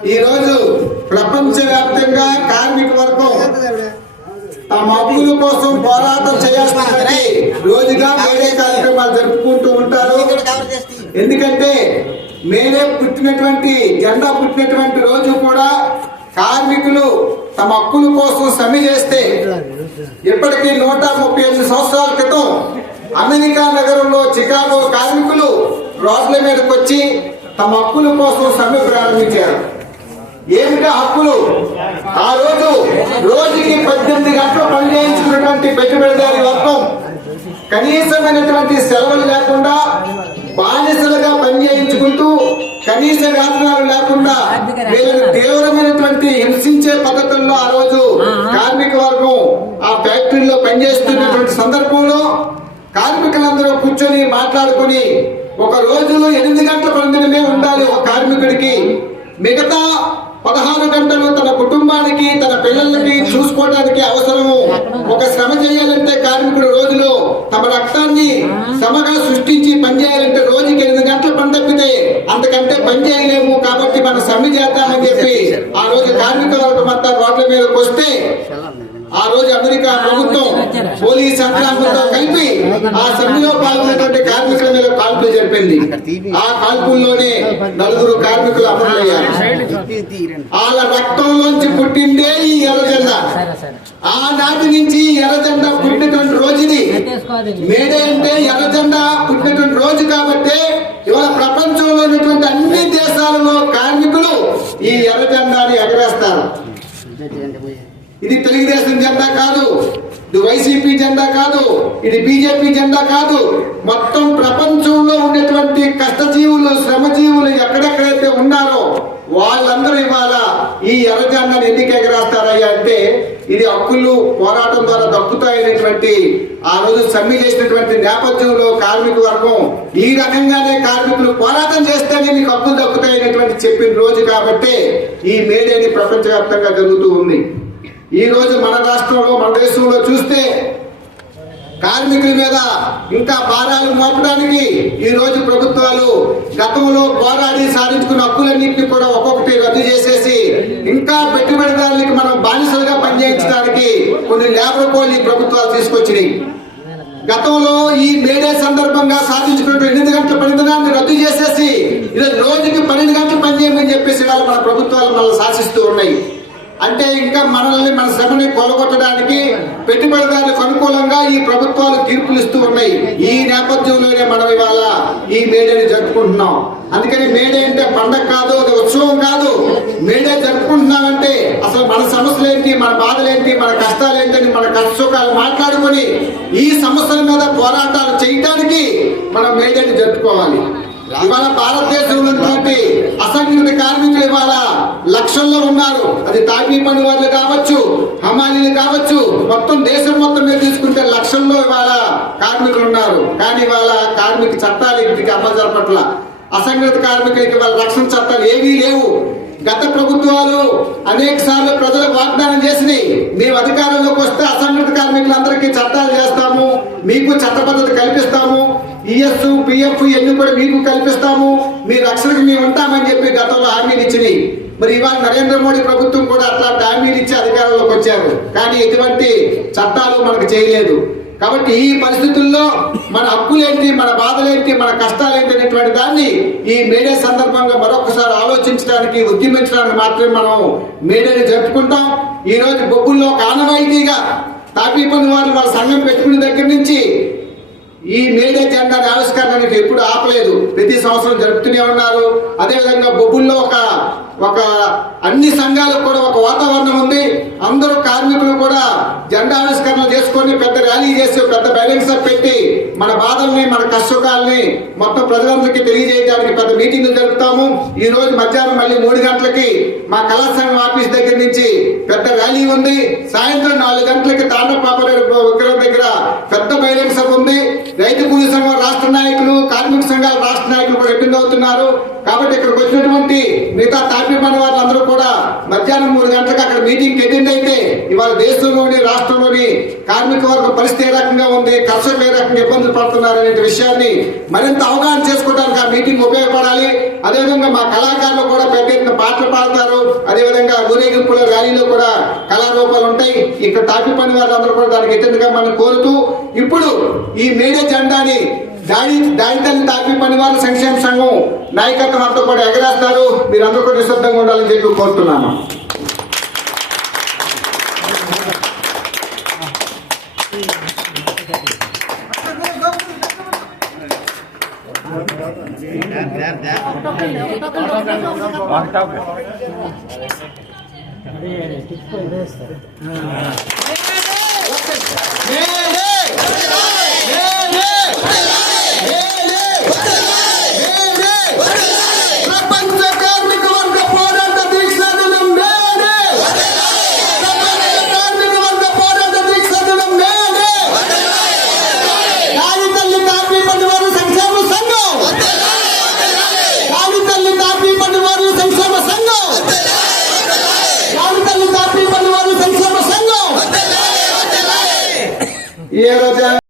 ఈ రోజు ప్రపంచవ్యాప్తంగా కార్మిక వర్గం తమ హక్కుల కోసం పోరాటం చేయాల్సిందని రోజుగా మేడే కార్యక్రమాలు జరుపుకుంటూ ఉంటారు. ఎందుకంటే మేడే పుట్టినటువంటి జెండా పుట్టినటువంటి రోజు కూడా కార్మికులు తమ హక్కుల కోసం సమ్మె చేస్తే ఇప్పటికీ 135 సంవత్సరాల క్రితం అమెరికా నగరంలో చికాగో కార్మికులు రోడ్ల మీదకి వచ్చి తమ హక్కుల కోసం సమ్మె ప్రారంభించారు. ఏమిటా హక్కులు? ఆ రోజు రోజుకి 18 గంటలు పనిచేయించుకున్నటువంటి పెట్టుబడిదారి వర్గం కనీసమైనటువంటి సెలవులు లేకుండా బానిసలుగా పనిచేయించుకుంటూ కనీస వేతనాలు లేకుండా వీళ్ళని తీవ్రమైనటువంటి హింసించే పద్ధతుల్లో ఆ రోజు కార్మిక వర్గం ఆ ఫ్యాక్టరీలో పనిచేస్తున్నటువంటి సందర్భంలో కార్మికులందరూ కూర్చొని మాట్లాడుకుని ఒక రోజులో 8 గంటల పనిదినమే ఉండాలి ఒక కార్మికుడికి, మిగతా 16 గంటలు తన కుటుంబానికి తన పిల్లలకి చూసుకోవడానికి అవసరము. ఒక శ్రమ చేయాలంటే కార్మికుడు రోజులో తమ రక్తాన్ని శ్రమగా సృష్టించి పనిచేయాలంటే రోజుకి 8 గంటలు పని తప్పితే అంతకంటే పని చేయలేము, కాబట్టి మనం సమ్మె చేద్దామని చెప్పి ఆ రోజు కార్మిక వర్గం అంతా రోడ్ల మీదకి వస్తే ఆ రోజు అమెరికా ప్రభుత్వం పోలీస్ యంత్రాంగంతో కలిపి ఆ సమ్మెలో పాల్గొన్నటువంటి కార్మికుల మీద కాల్పులు జరిపింది. ఆ కాల్పుల్లోనే 4 కార్మికులు అమరులయ్యారు. వాళ్ళ రక్తంలోంచి పుట్టిందే ఈ ఎర్రజెండా. ఆనాటి నుంచి ఎర్రజెండా పుట్టినటువంటి రోజుది మేడే అంటే ఎర్రజెండా పుట్టినటువంటి రోజు కాబట్టి ఇవాళ ప్రపంచంలో ఉన్నటువంటి అన్ని దేశాలలో కార్మికులు ఈ ఎర్రజెండాని ఎగరేస్తారు. ఇది తెలుగుదేశం జెండా కాదు, ఇది వైసీపీ జెండా కాదు, ఇది బీజేపీ జెండా కాదు. మొత్తం ప్రపంచంలో ఉన్నటువంటి కష్టజీవులు శ్రమజీవులు ఎక్కడెక్కడైతే ఉన్నారో వాళ్ళందరూ ఇవాళ ఈ ఎర్రజెండాను ఎందుకు ఎగరేస్తారయ్యా అంటే ఇది హక్కులు పోరాటం ద్వారా దక్కుతాయనేటువంటి ఆ రోజు సమ్మె చేసినటువంటి నేపథ్యంలో కార్మిక వర్గం ఈ రకంగానే కార్మికులు పోరాటం చేస్తేనే మీకు హక్కులు దక్కుతాయనేటువంటి చెప్పిన రోజు కాబట్టి ఈ మేడేని ప్రపంచవ్యాప్తంగా జరుగుతూ ఉంది. ఈ రోజు మన రాష్ట్రంలో మన దేశంలో చూస్తే కార్మికుల మీద ఇంకా భారాలు మోపడానికి ఈ రోజు ప్రభుత్వాలు గతంలో పోరాడి సాధించుకున్న హక్కులన్నింటినీ కూడా ఒక్కొక్కటి రద్దు చేసేసి ఇంకా పెట్టుబడిదారులకి మనం బానిసలుగా పనిచేయించడానికి కొన్ని లేబర్ కోడ్లు ఈ ప్రభుత్వాలు తీసుకొచ్చినాయి. గతంలో ఈ మేడే సందర్భంగా సాధించుకున్న 8 గంటల పనిదినాన్ని రద్దు చేసేసి ఈరోజు రోజుకి 12 గంటలు పనిచేయమని చెప్పేసి వాళ్ళు మన ప్రభుత్వాలు మనల్ని శాసిస్తూ ఉన్నాయి. అంటే ఇంకా మనల్ని మన శ్రమని కొలగొట్టడానికి పెట్టుబడిదారులకు అనుకూలంగా ఈ ప్రభుత్వాలు తీర్పులు ఇస్తూ ఉన్నాయి. ఈ నేపథ్యంలోనే మనం ఇవాళ ఈ మేడేని జరుపుకుంటున్నాం. అందుకని మేడే అంటే పండగ కాదు, అది ఉత్సవం కాదు. మేడే జరుపుకుంటున్నామంటే అసలు మన సమస్యలు ఏంటి, మన బాధలు ఏంటి, మన కష్టాలు ఏంటని మన కష్టసుఖాలు మాట్లాడుకొని ఈ సమస్యల మీద పోరాటాలు చేయడానికి మనం మేడేని జరుపుకోవాలి. ఇవాళ భారతదేశంలో ఉన్నటువంటి అసంఘటిత కార్మికులు ఇవాళ లక్షల్లో ఉన్నారు. అది తాపీ పని వాళ్ళు కావచ్చు, హమాలీలు కావచ్చు, మొత్తం దేశం మొత్తం మీద తీసుకుంటే లక్షల్లో ఇవాళ కార్మికులు ఉన్నారు. కానీ ఇవాళ కార్మిక చట్టాలు ఇంటికి అమలు జరపట్ల. అసంఘటిత కార్మికులకి వాళ్ళ రక్షణ చట్టాలు ఏవీ లేవు. గత ప్రభుత్వాలు అనేక సార్లు ప్రజలకు వాగ్దానం చేసినాయి, మేము అధికారంలోకి వస్తే అసంఘటిత కార్మికులందరికీ చట్టాలు చేస్తాము, మీకు చట్టబద్ధత కల్పిస్తాము, ఈఎస్ పిఎఫ్ ఇవన్నీ కూడా మీకు కల్పిస్తాము, మీ రక్షణకు మేము ఉంటామని చెప్పి గతంలో హామీలు ఇచ్చినాయి. మరి ఇవాళ నరేంద్ర మోడీ ప్రభుత్వం కూడా అట్లాంటి హామీలు ఇచ్చి అధికారంలోకి వచ్చారు, కానీ ఎటువంటి చట్టాలు మనకు చేయలేదు. కాబట్టి ఈ పరిస్థితుల్లో మన హక్కులేంటి, మన బాధలేంటి, మన కష్టాలేంటి అనేటువంటి దాన్ని ఈ మేడే సందర్భంగా మరొకసారి ఆలోచించడానికి ఉద్యమించడానికి మాత్రమే మనం మేడేని జరుపుకుంటాం. ఈ రోజు బొబ్బుల్లో ఒక ఆనవాయితీగా తాపీ పని వారు వాళ్ళ సంఘం పెట్టుకునే దగ్గర నుంచి ఈ మేడే జెండాని ఆవిష్కరణకి ఎప్పుడు ఆపలేదు, ప్రతి సంవత్సరం జరుపుతూనే ఉన్నారు. అదేవిధంగా బొబ్బుల్లో ఒక అన్ని సంఘాలకు కూడా ఒక వాతావరణం ఉంది. అందరూ కార్మికులు కూడా జెండా ఆవిష్కరణ చేసుకొని పెద్ద ర్యాలీ చేసి పెద్ద బ్యాలెన్స్ పెట్టి మన బాధల్ని మన కష్టసుఖాలని మొత్తం ప్రజలందరికీ తెలియజేయడానికి పెద్ద మీటింగ్లు జరుపుతాము. ఈ రోజు మధ్యాహ్నం మళ్ళీ 3 గంటలకి మా కళాసంఘం ఆఫీస్ దగ్గర నుంచి పెద్ద ర్యాలీ ఉంది. సాయంత్రం 4 గంటలకి తాండపాపరేరు విగ్రహం దగ్గర పెద్ద బహిరంగ సభ ఉంది. రైతు కూలీ సంఘం రాష్ట్ర నాయకులు, కార్మిక సంఘాల రాష్ట్ర నాయకులు కూడా అటెండ్ అవుతున్నారు. కాబట్టి ఇక్కడికి వచ్చినటువంటి మిగతా తాపీ పని వాళ్ళందరూ కూడా మధ్యాహ్నం 3 గంటలకు అక్కడ మీటింగ్ అటెండ్ అయితే ఇవాళ దేశంలోని రాష్ట్రంలోని కార్మిక వర్గ పరిస్థితి ఏ రకంగా ఉంది, కర్షకులు ఏ రకంగా ఇబ్బందులు పడుతున్నారు అనే విషయాన్ని మరింత అవగాహన చేసుకోవడానికి ఆ మీటింగ్ ఉపయోగపడాలి. అదేవిధంగా మా కళాకారులు కూడా పెద్ద ఎత్తున పాటలు పాడతారు. అదేవిధంగా ఊరేగింపుల ర్యాలీలో కూడా కళారూపాలు ఉంటాయి. ఇక్కడ టాపీ పని వాళ్ళందరూ కూడా దానికి అటెండ్ గా మనం కోరుతూ ఇప్పుడు ఈ మేడే జెండాని దాడితల్లి తాపీ పని వాళ్ళ సంక్షేమ సంఘం నాయకత్వం అంతా కూడా ఎగరేస్తారు. మీరందరూ కూడా నిశ్శబ్దంగా ఉండాలని చెప్పి కోరుతున్నాను. ఏ రోజు